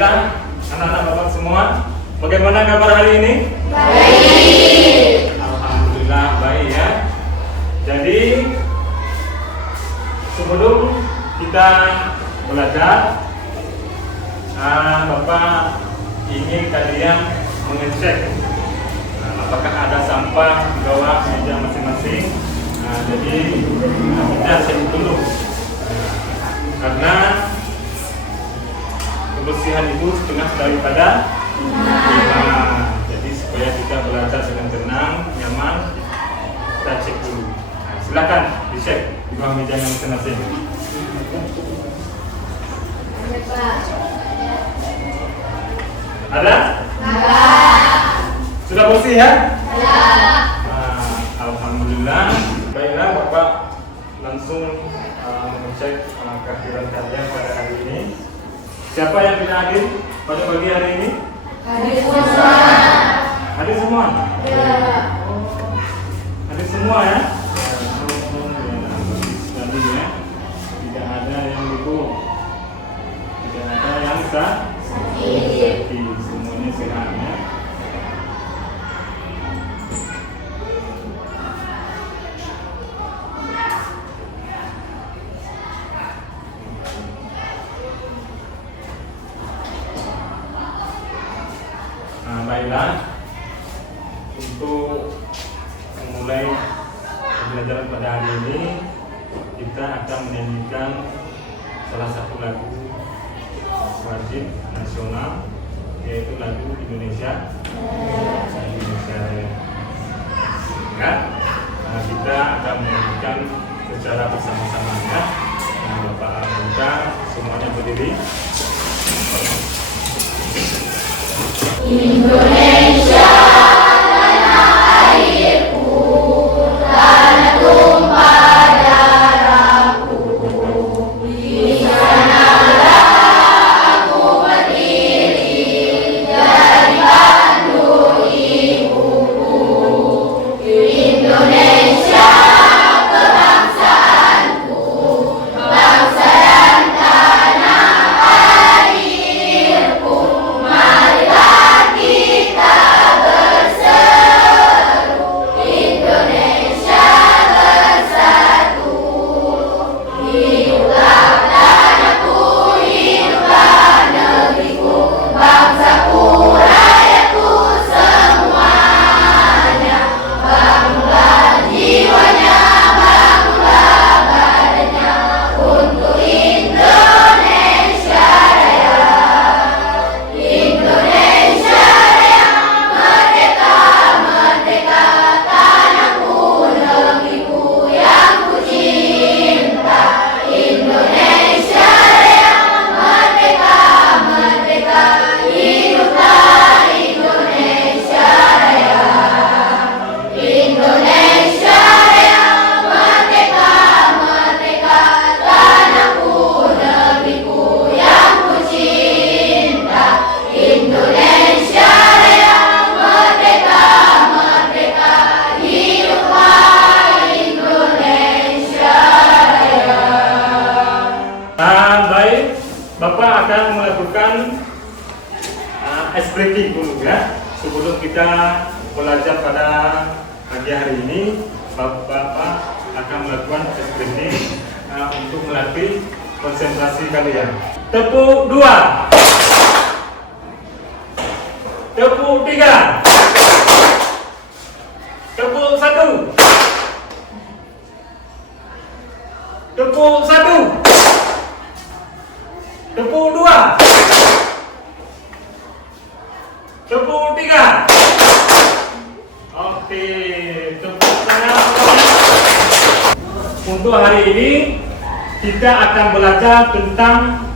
Baiklah, anak-anak Bapak semua, bagaimana kabar hari ini? Baik. Alhamdulillah baik ya. Jadi sebelum kita belajar, Bapak ingin kalian mengecek apakah ada sampah di bawah meja masing-masing. Jadi kita cek dulu, karena kebersihan itu setengah daripada iman. Jadi supaya kita belajar dengan tenang, nyaman, kita cek dulu. Silakan dicek di bawah meja yang masing-masing. Ada? Sudah bersih ya? Alhamdulillah. Baiklah, Bapak langsung mengecek kehadiran kalian pada hari ini. Siapa yang tidak hadir pada pagi hari ini? Hadir semua. Hadir semua? Ya. Hadir semua ya? Tadi ya, tidak ada yang libur, tidak ada yang sakit, semuanya sehat ya. Baiklah, untuk memulai pembelajaran pada hari ini, kita akan menyanyikan salah satu lagu wajib nasional, yaitu lagu Indonesia Raya. Ya, kita akan menyanyikan secara bersama-sama ya. Bapak minta semuanya berdiri. Indonesia, tanah airku, tanah tumpah darahku. Di sanalah aku berdiri, dari Bandung ibuku. Indonesia, kebangsaanku, bangsa dan tanah airku. Marilah kita berseru, Indonesia bersatu. Hiduplah tanahku, hiduplah negeriku, bangsaku, rakyatku semuanya. Bangunlah jiwanya, bangunlah badannya untuk Indonesia Raya. Indonesia Raya, merdeka, merdeka, tanahku, negeriku yang ku cinta. Indonesia Raya, merdeka, merdeka, hiduplah Indonesia Raya. Indonesia Raya, merdeka, merdeka, tanahku, negeriku yang ku cinta. Indonesia Raya, merdeka, merdeka, hiduplah Indonesia Raya. Baik, Bapak akan melakukan ice breaking dulu ya. Sebelum kita belajar pada pagi hari ini, Bapak akan melakukan ice breaking untuk melatih konsentrasi kalian. Tepuk 2, tepuk 3, tepuk 1, tepuk 1, tepuk 2, tepuk 3. Oke, tepuk tangan. Untuk hari ini kita akan belajar tentang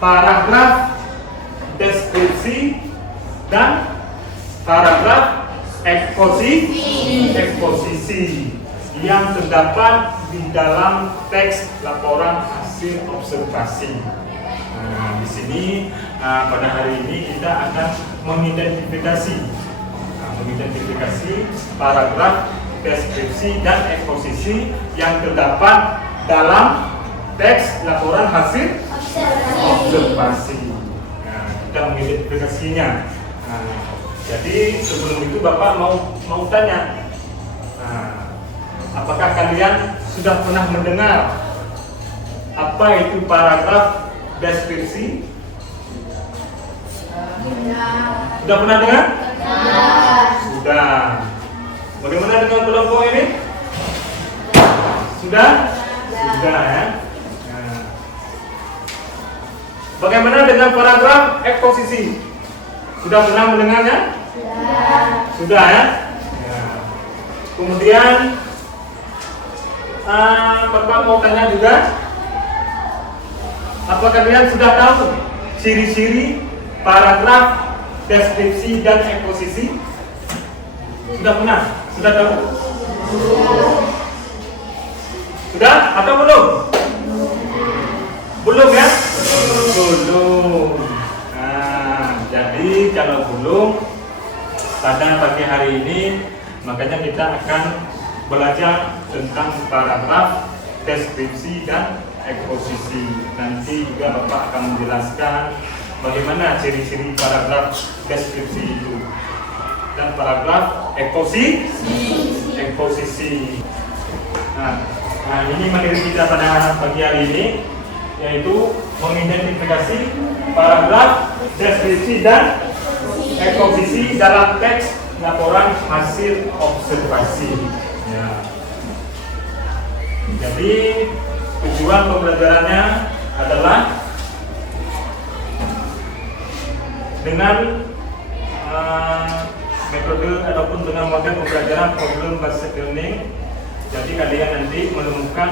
paragraf deskripsi dan paragraf eksposisi yang terdapat di dalam teks laporan hasil observasi. Di sini pada hari ini kita akan mengidentifikasi paragraf deskripsi dan eksposisi yang terdapat dalam teks laporan hasil observasi. mengidentifikasinya. Nah, jadi sebelum itu Bapak mau tanya, apakah kalian sudah pernah mendengar apa itu paragraf deskripsi? Sudah pernah dengar? Sudah. Bagaimana dengan kelompok ini? Sudah? Sudah ya. Nah. Bagaimana dengan paragraf eksposisi? Sudah pernah mendengarnya? Sudah ya. Nah. Kemudian Bapak mau tanya juga, apa kalian sudah tahu ciri-ciri paragraf deskripsi dan eksposisi? Sudah pernah? Sudah tahu? Sudah atau belum? Belum ya? Belum. Nah, jadi kalau belum, pada pagi hari ini makanya kita akan belajar tentang paragraf deskripsi dan eksposisi. Nanti juga Bapak akan menjelaskan bagaimana ciri-ciri paragraf deskripsi itu dan paragraf eksposisi. Nah, ini materi kita pada pagi hari ini, yaitu mengidentifikasi paragraf deskripsi dan eksposisi dalam teks laporan hasil observasi. Ya. Jadi tujuan pembelajarannya adalah dengan metode ataupun dengan model pembelajaran problem based learning. Jadi kalian nanti menemukan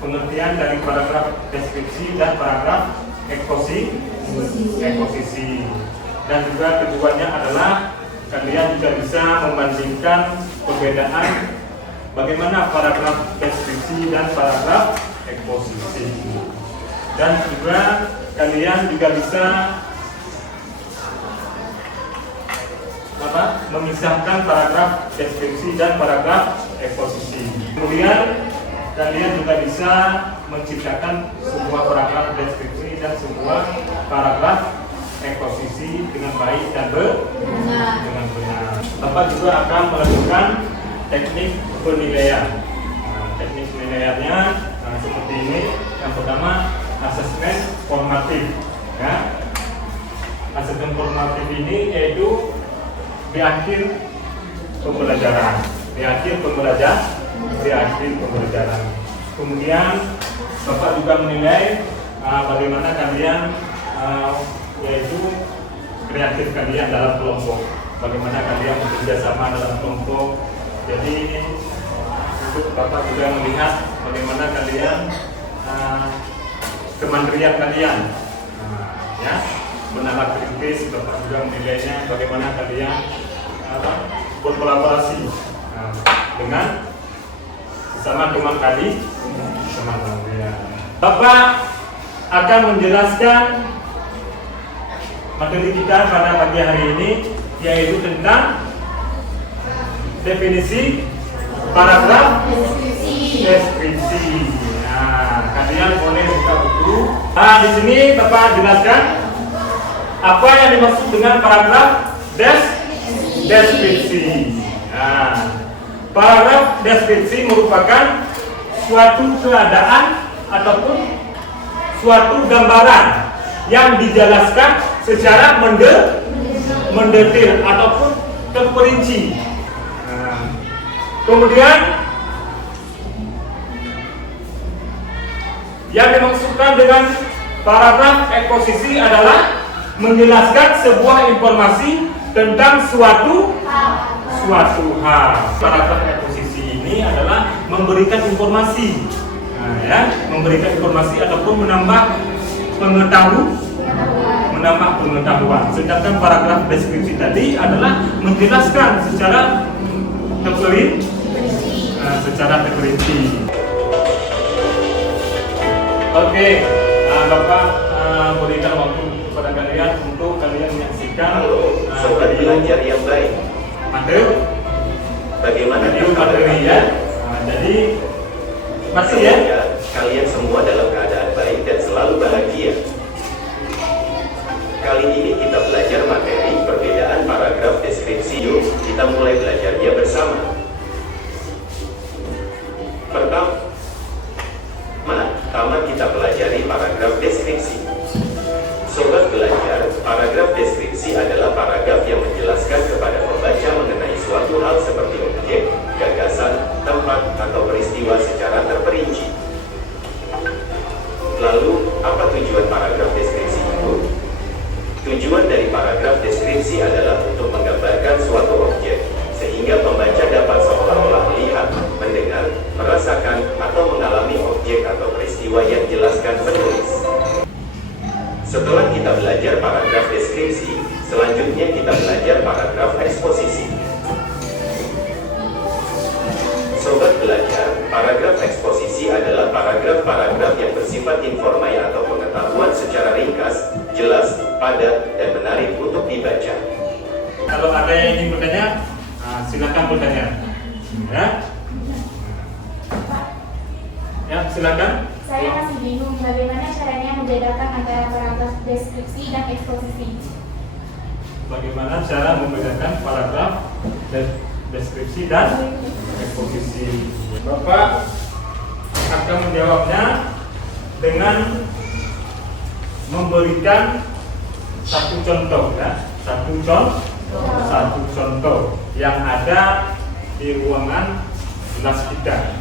pengertian dari paragraf deskripsi dan paragraf eksposisi. Dan juga tujuannya adalah kalian juga bisa membandingkan perbedaan bagaimana paragraf deskripsi dan paragraf eksposisi. Dan juga kalian juga bisa memisahkan paragraf deskripsi dan paragraf eksposisi. Kemudian kalian juga bisa menciptakan sebuah paragraf deskripsi dan sebuah paragraf eksposisi dengan baik dan dengan benar. Bapak juga akan melakukan teknik penilaian. Teknik penilaiannya seperti ini. Yang pertama, asesmen formatif. Ya. Asesmen formatif ini yaitu di akhir pembelajaran. Kemudian Bapak juga menilai bagaimana kalian yaitu kreatif kalian dalam kelompok. Bagaimana kalian bekerja sama dalam kelompok. Jadi untuk Bapak juga melihat bagaimana kalian kemandirian kalian. Ya. Menambah kritis, Bapak juga menilainya bagaimana kalian berkolaborasi dengan sesama teman kalian. Bapak akan menjelaskan materi kita pada pagi hari ini, yaitu tentang definisi paragraf deskripsi. Nah, kalian boleh buka buku. Di sini Bapak jelaskan apa yang dimaksud dengan paragraf deskripsi. Nah, paragraf deskripsi merupakan suatu keadaan ataupun suatu gambaran yang dijelaskan secara mendetail ataupun terperinci. Nah, kemudian yang dimaksudkan dengan paragraf eksposisi adalah menjelaskan sebuah informasi tentang suatu hal. Paragraf eksposisi ini adalah memberikan informasi, memberikan informasi ataupun menambah pengetahuan. Sedangkan paragraf deskripsi tadi adalah menjelaskan secara terperinci. Oke, Bapak berikan waktu kepada kalian untuk kalian menyaksikan sobat belajar yang baik. Bagaimana materi ya? Jadi masih ya? Kalian semua dalam keadaan baik dan selalu bahagia. Kali ini kita peristiwa secara terperinci. Lalu, apa tujuan paragraf deskripsi itu? Tujuan dari paragraf deskripsi adalah untuk menggambarkan suatu objek, sehingga pembaca dapat seolah-olah melihat, mendengar, merasakan, atau mengalami objek atau peristiwa yang dijelaskan penulis. Setelah kita belajar paragraf deskripsi, selanjutnya kita belajar paragraf eksposisi. Sobat belajar, paragraf eksposisi adalah paragraf-paragraf yang bersifat informasi atau pengetahuan secara ringkas, jelas, padat, dan menarik untuk dibaca. Kalau ada yang ingin bertanya, silakan bertanya. Ya, silakan. Saya masih bingung bagaimana caranya membedakan antara paragraf deskripsi dan eksposisi. Bagaimana cara membedakan paragraf deskripsi dan eksposisi? Bapak akan menjawabnya dengan memberikan satu contoh, ya, satu contoh yang ada di ruangan kelas kita.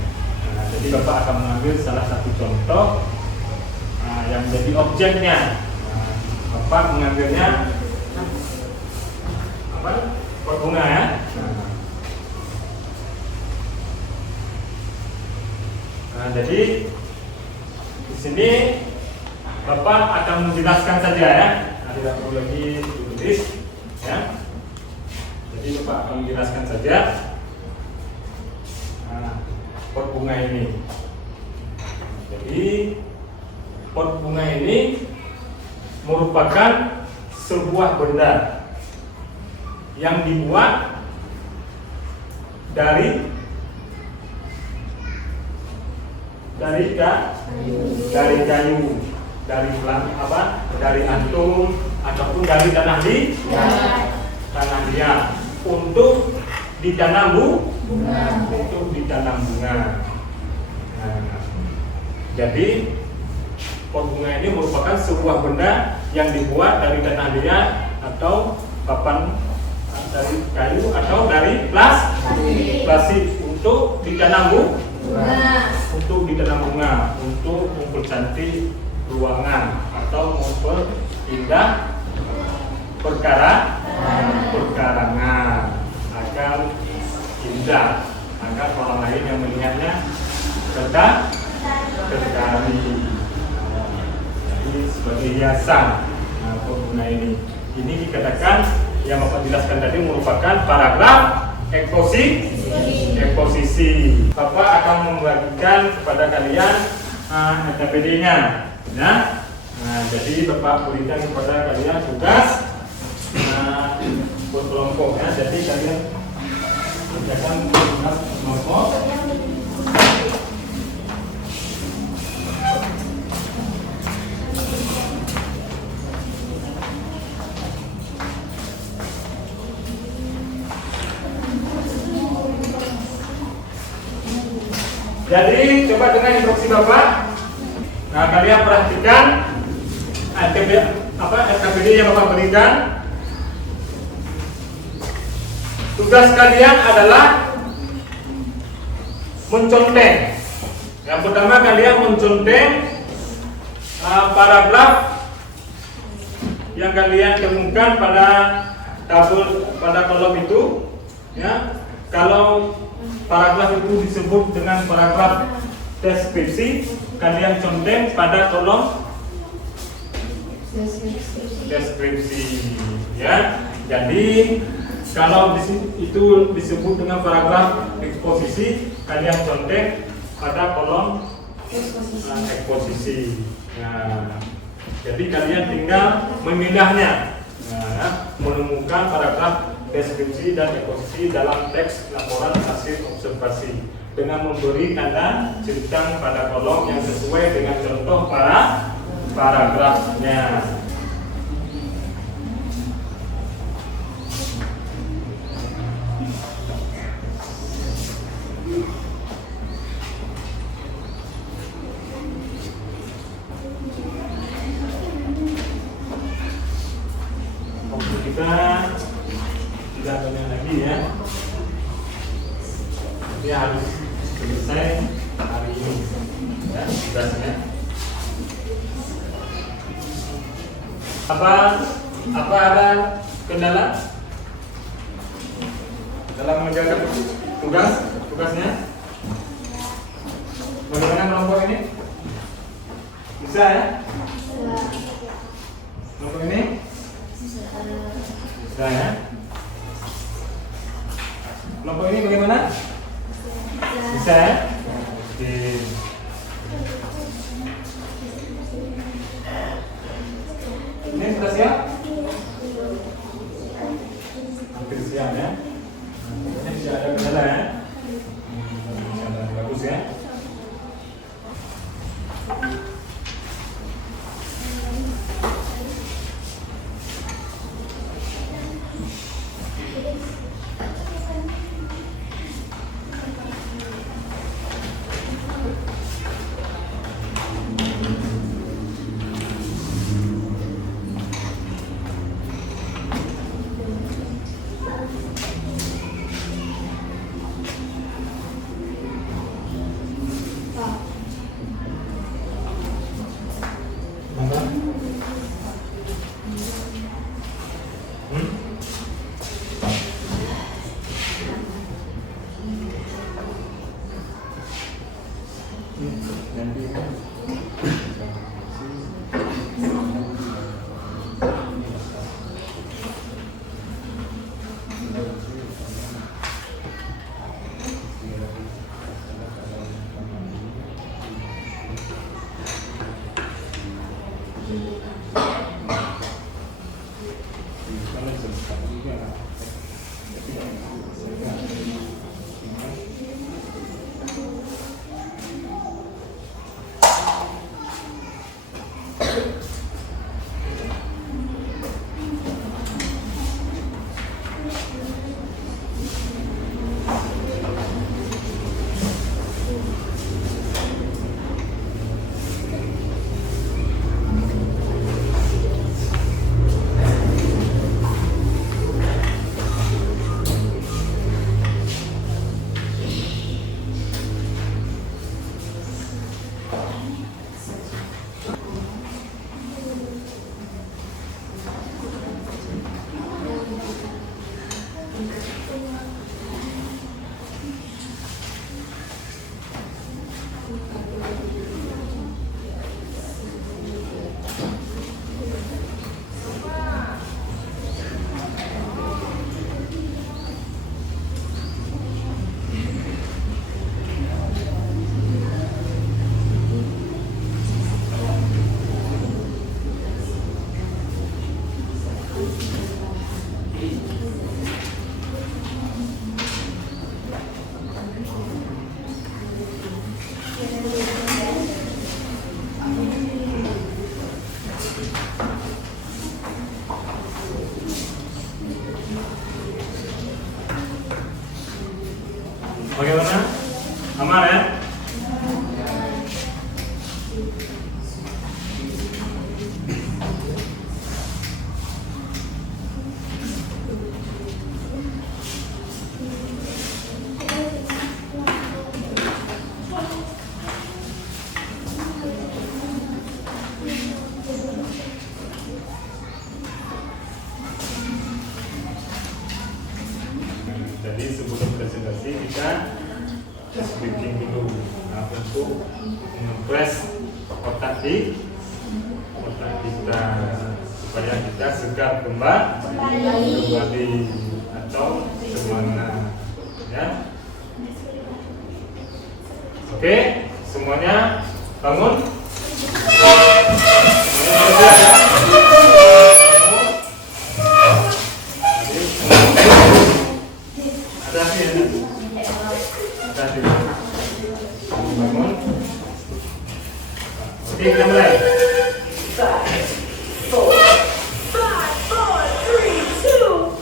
Nah, jadi Bapak akan mengambil salah satu contoh yang jadi objeknya. Bapak mengambilnya pot bunga, ya. Nah, jadi di sini Bapak akan menjelaskan saja, ya. Nah, tidak perlu lagi ditulis, ya. Jadi Bapak akan menjelaskan saja pot bunga ini. Jadi pot bunga ini merupakan sebuah benda yang dibuat dari kayu, dari antum ataupun dari tanah liat untuk ditanam bunga. Nah, jadi pot bunga ini merupakan sebuah benda yang dibuat dari tanah liat atau papan dari kayu atau dari plastik untuk ditanam bunga, untuk mempercantik ruangan atau memperindah perkarangan agar indah, agar orang lain yang melihatnya tertarik. Jadi sebagai hiasan pot bunga ini dikatakan yang Bapak jelaskan tadi merupakan paragraf eksposisi. Bapak akan membagikan kepada kalian SKPD-nya, ya. Nah, jadi Bapak berikan kepada kalian tugas buat kelompok, ya. Jadi kalian kerjakan tugas kelompok. Jadi coba dengan instruksi Bapak. Nah, kalian perhatikan SKPD yang Bapak berikan. Tugas kalian adalah menconteng. Yang pertama kalian menconteng paragraf yang kalian temukan pada kolom itu, ya. Kalau paragraf itu disebut dengan paragraf deskripsi, kalian conteng pada kolom deskripsi, ya. Jadi kalau itu disebut dengan paragraf eksposisi, kalian conteng pada kolom eksposisi. Nah, jadi kalian tinggal memindahnya, menemukan paragraf deskripsi dan eksposisi dalam teks laporan hasil observasi dengan memberi tanda centang pada kolom yang sesuai dengan contoh paragrafnya. Kita tidak banyak lagi, ya. Dia harus selesai tugasnya. Apa ada kendala dalam mengerjakan tugasnya? Bagaimana kelompok ini? Bisa ya? Kelompok ini? Bisa ya? Kelompok ini bagaimana? Bisa ya? Oke. Ini sudah siap? Hampir siap ya? Ini tidak ada kendala ya? Bagus ya? Bagaimana? Aman ya? Jadi sebelum presentasi kita speaking dulu untuk mengepres otak kita supaya kita segar kembali atau semangat ya. Oke, semuanya bangun. Oke, kita mulai. 5, 4, 4, 3, 2.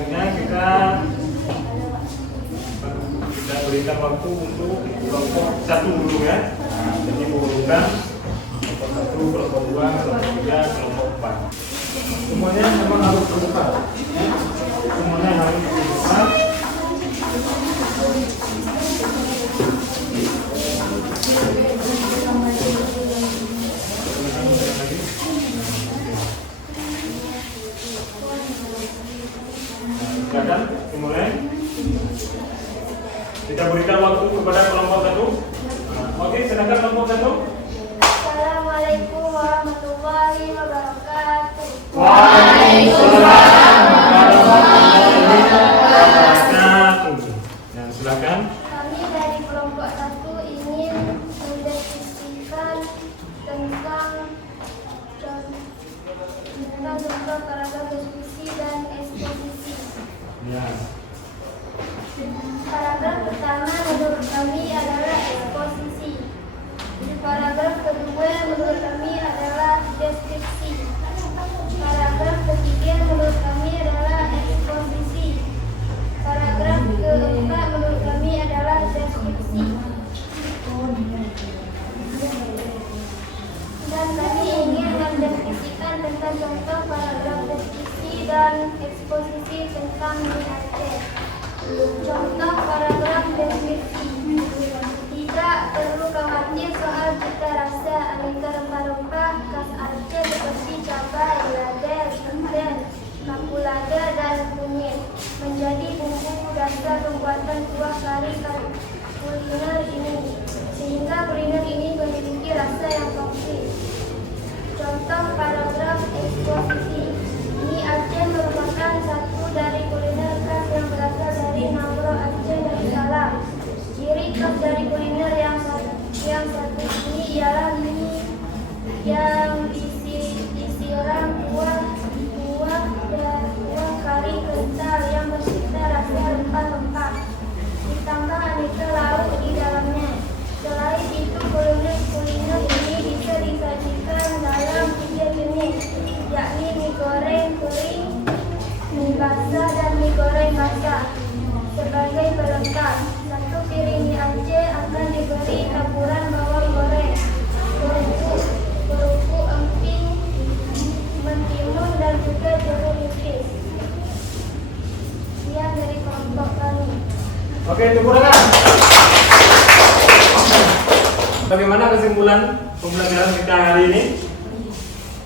selanjutnya kita berikan waktu untuk kelompok 1 dulu ya. Nah, jadi urutan kelompok 1, kelompok 2, kelompok 3, kelompok 4. Semuanya memang harus terbuka. Semuanya harus terbuka. Silakan dimulai. Kita berikan waktu kepada kelompok 1. Oke, silakan kelompok 1. Assalamualaikum warahmatullahi wabarakatuh. Waalaikumsalam warahmatullahi wabarakatuh. Nah, silakan. Kami dari kelompok 1 ingin mendeskripsikan tentang contoh paragraf deskripsi dan eksposisi. Ya. Paragraf pertama menurut kami adalah eksposisi. Paragraf kedua menurut kami adalah deskripsi. Paragraf ketiga menurut kami adalah eksposisi. Paragraf keempat menurut kami adalah deskripsi. Dan kami ingin mendeskripsikan tentang contoh paragraf deskripsi dan eksposisi tentang Aceh. Contoh paragraf deskripsi. Tidak perlu khawatir soal cita rasa aneka rempah-rempah khas Aceh seperti cabai, lada, ikan, kapulaga, dan kunyit menjadi bumbu dasar pembuatan kuah kari kuliner ini, sehingga kuliner ini memiliki rasa yang konkret. Contoh paragraf eksposisi. Mie Aceh merupakan satu dari kuliner khas yang berasal dari Nangro Aceh Darussalam. Ciri khas dari kuliner yang satu ini ialah mie yang disiram kuah kari kental yang bercita rasa rempah-rempah, ditambah aneka lauk di dalamnya. Selain itu, kuliner ini bisa disajikan dalam 3 jenis, yakni mie goreng kering, mie basah, dan mie goreng basah. Sebagai pelengkap, 1 piring mie Aceh akan diberi taburan bawang goreng, kerupuk emping, mentimun, dan juga jeruk nipis. Sekian dari kelompok kami. Oke, tepuk tangan. Bagaimana kesimpulan pembelajaran kita hari ini?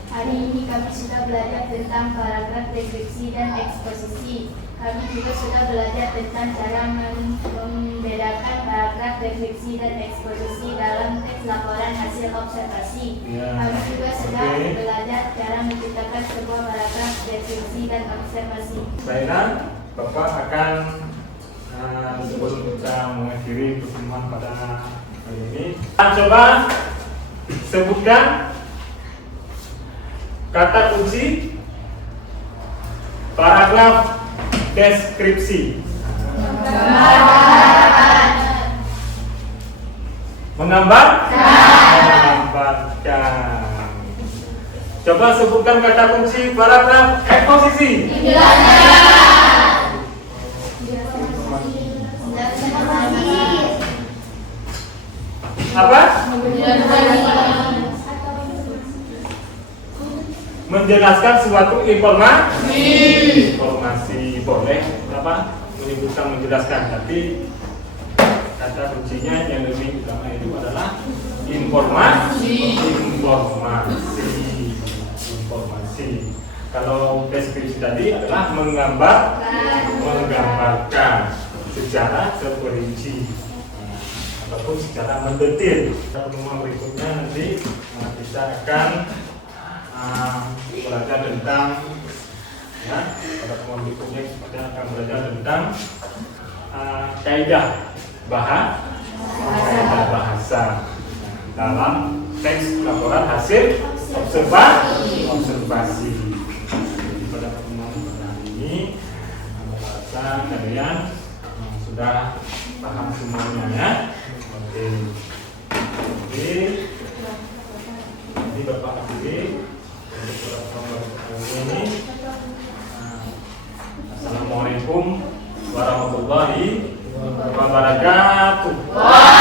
Hari ini kami sudah belajar tentang paragraf deskripsi dan eksposisi. Kami juga sudah belajar tentang cara membedakan paragraf deskripsi dan eksposisi dalam teks laporan hasil observasi. Ya. Kami juga sudah Oke. belajar cara menciptakan sebuah paragraf deskripsi dan observasi. Baiklah, Bapak akan sebelum kita mengakhiri pertemuan pada hari ini, coba sebutkan kata kunci paragraf deskripsi. Menggambarkan. Coba sebutkan kata kunci paragraf eksposisi. Apa? Menjelaskan suatu informasi. Boleh apa? Menyebutkan, menjelaskan, tapi kata kuncinya yang lebih utama itu adalah informasi. Kalau deskripsi tadi adalah menggambarkan secara terperinci ataupun secara mendetil. Pertemuan berikutnya nanti kita akan belajar tentang pada pertemuan berikutnya kita akan belajar tentang kaidah bahasa dalam teks laporan hasil observasi. Jadi pada pertemuan hari ini bahasa kalian sudah paham semuanya ya. Oke. Jadi Bapak akhiri untuk pertemuan ini. Assalamualaikum. Assalamualaikum warahmatullahi wabarakatuh.